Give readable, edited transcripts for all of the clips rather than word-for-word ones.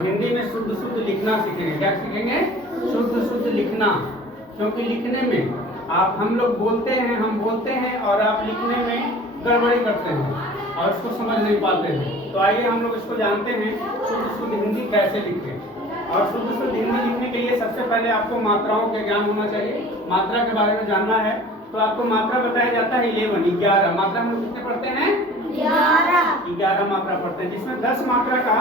हिंदी में शुद्ध शुद्ध लिखना सीखेंगे। क्या सीखेंगे? शुद्ध शुद्ध लिखना। क्योंकि लिखने में हम लोग हम बोलते हैं और आप लिखने में गड़बड़ी करते हैं और इसको समझ नहीं पाते हैं। तो आइए हम लोग इसको जानते हैं, शुद्ध शुद्ध हिंदी कैसे लिखें। और शुद्ध शुद्ध हिंदी लिखने के लिए सबसे पहले आपको मात्राओं का ज्ञान होना चाहिए। मात्रा के बारे में जानना है तो आपको मात्रा बताया जाता है 11 मात्रा हम लोग कितने पढ़ते हैं? 11 मात्रा पढ़ते हैं, जिसमें 10 मात्रा का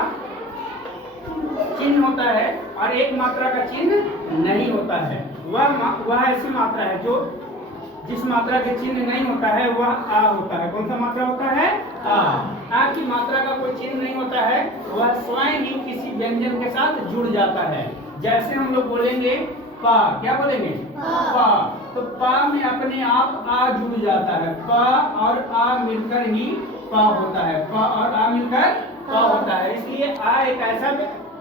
चिन्ह होता है और 1 मात्रा का चिन्ह नहीं होता है। वह ऐसी मात्रा है जो जिस मात्रा के चिन्ह नहीं होता है वह आ होता है। कौन सा मात्रा होता है? आ की मात्रा का कोई चिन्ह नहीं होता है, वह स्वयं ही किसी व्यंजन के साथ जुड़ जाता है। जैसे हम लोग बोलेंगे पा, क्या बोलेंगे? पा। तो पा में अपने आप आ जुड़ जाता है। पा और आ मिलकर ही पा होता है। पा और आ मिलकर पा होता है। इसलिए आ एक ऐसा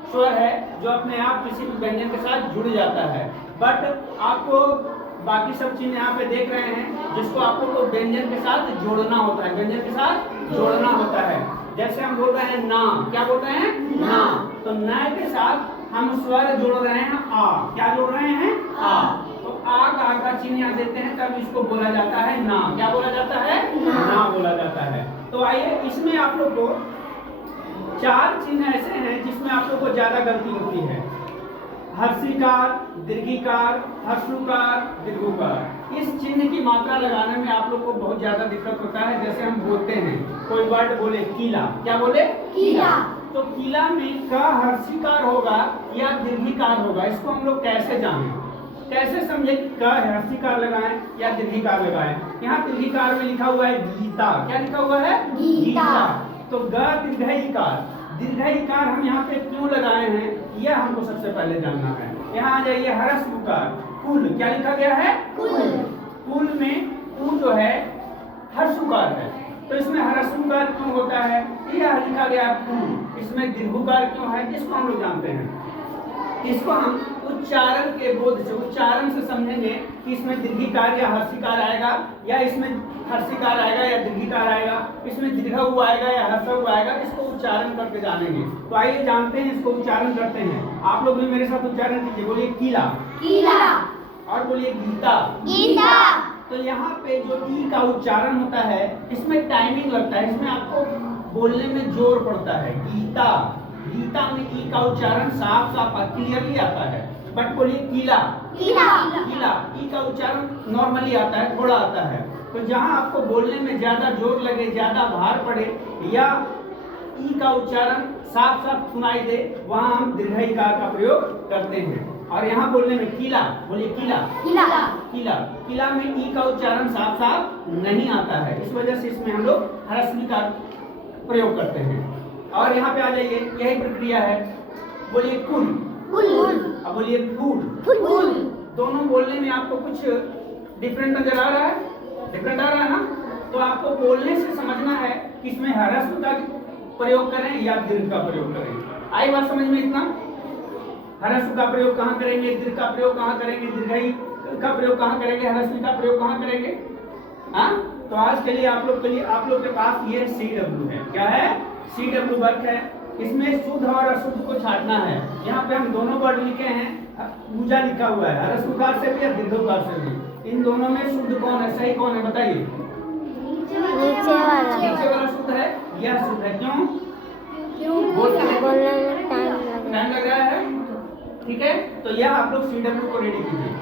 स्वर है जो अपने आप किसी भी व्यंजन के साथ जुड़ जाता है। बट आपको बाकी सब चिन्ह यहाँ पे देख रहे हैं जिसको आपको तो व्यंजन के साथ जोड़ना होता है, व्यंजन के साथ जोड़ना होता है। जैसे हम बोल रहे हैं ना, क्या बोल रहे हैं? ना। तो ना के साथ हम स्वर जोड़ रहे हैं आ। क्या जोड़ रहे हैं? आ। तो आ का चिन्ह यहाँ देते हैं तब इसको बोला जाता है ना। क्या बोला जाता है? ना बोला जाता है। तो आइए इसमें आप लोग को 4 चिन्ह ऐसे हैं जिसमें आप लोग को ज्यादा गलती होती है। हर्षिकार, दीर्घिकार, हर्षुकार, दीर्घुकार। इस चिन्ह की मात्रा लगाने में आप लोग को बहुत ज्यादा दिक्कत होता है। जैसे हम बोलते हैं, कोई वर्ड बोले कीला, क्या बोले? कीला। तो कीला में का हर्षिकार होगा या दीर्घिकार होगा, इसको हम लोग कैसे जानें? कैसे समझे कि का हर्षिकार लगाएं या दीर्घिकार लगाएं? यहाँ दीर्घिकार में लिखा हुआ है गीता। क्या लिखा हुआ है? गीता। तो ग दीर्घिकार, दीर्घिकार हम यहाँ पे क्यों लगाए हैं यह हमको सबसे पहले जानना है। यहाँ आ जाइए हर्षुकार, कुल, क्या लिखा गया है? कुल। कुल में कु जो है हर्षुकार है, तो इसमें हर्षुकार क्यों होता है? यह लिखा गया कुल। इसमें दीर्घुकार क्यों है इसको हम लोग जानते हैं। इसको हम उच्चारण के बोध से, उच्चारण से समझेंगे कि इसमें दीर्घिकार या हर्षिकार आएगा या इसमें हर्षिकार आएगा या दीर्घिकार आएगा, इसमें दीर्घ आएगा या हर्ष आएगा। इसको उच्चारण करके जानेंगे। तो आइए जानते हैं, इसको उच्चारण करते हैं। आप लोग भी मेरे साथ उच्चारण कीजिए। बोलिए कीला, कीला। और बोलिए गीता, गीता। तो यहाँ पे जो ई का उच्चारण होता है इसमें टाइमिंग लगता है, इसमें आपको बोलने में जोर पड़ता है। गीता, गीता में ई का उच्चारण साफ साफ क्लियरली आता है। बट बोलिए कीला, कीला, कीला। ई का उच्चारण नॉर्मली आता है, थोड़ा आता है। तो जहाँ आपको बोलने में ज्यादा जोर लगे, ज्यादा भार पड़े या ई का उच्चारण साफ साफ सुनाई दे, वहाँ हम दीर्घिकार का प्रयोग करते हैं। और यहाँ बोलने में कीला, बोलिए कीला, कीला, कीला। कीला में ई का उच्चारण साफ साफ नहीं आता है, इस वजह से इसमें हम लोग हर्षिकार प्रयोग करते हैं। और यहाँ पे आ जाइए, यही प्रक्रिया है। बोलिए कुल, कुल। अब बोलिए फूल, फूल। दोनों बोलने में आपको कुछ डिफरेंट नजर आ रहा है? डिफरेंट आ रहा है ना? तो आपको बोलने से समझना है कि इसमें हर्ष का प्रयोग करें या दीर्घ का प्रयोग करें। आई बात समझ में? इतना हर्ष का प्रयोग कहाँ करेंगे, दीर्घ का प्रयोग कहाँ करेंगे, दीर्घ का प्रयोग कहाँ करेंगे, हर्ष का प्रयोग कहाँ करेंगे? हाँ, तो आज के लिए आप लोग के पास ये CW है। क्या है? CW वर्क है। इसमें शुद्ध और अशुद्ध को छांटना है। यहाँ पे हम दोनों वर्ड लिखे हैं, पूजा लिखा हुआ है, हर्षुकार से भी या दीर्घकार से भी। इन दोनों में शुद्ध कौन है, सही कौन है बताइए? नीचे वाला शुद्ध है, यह शुद्ध है। क्यों? बोलने में टाइम लग रहा है। ठीक है, तो यह आप लोग CW को रेडी कीजिए।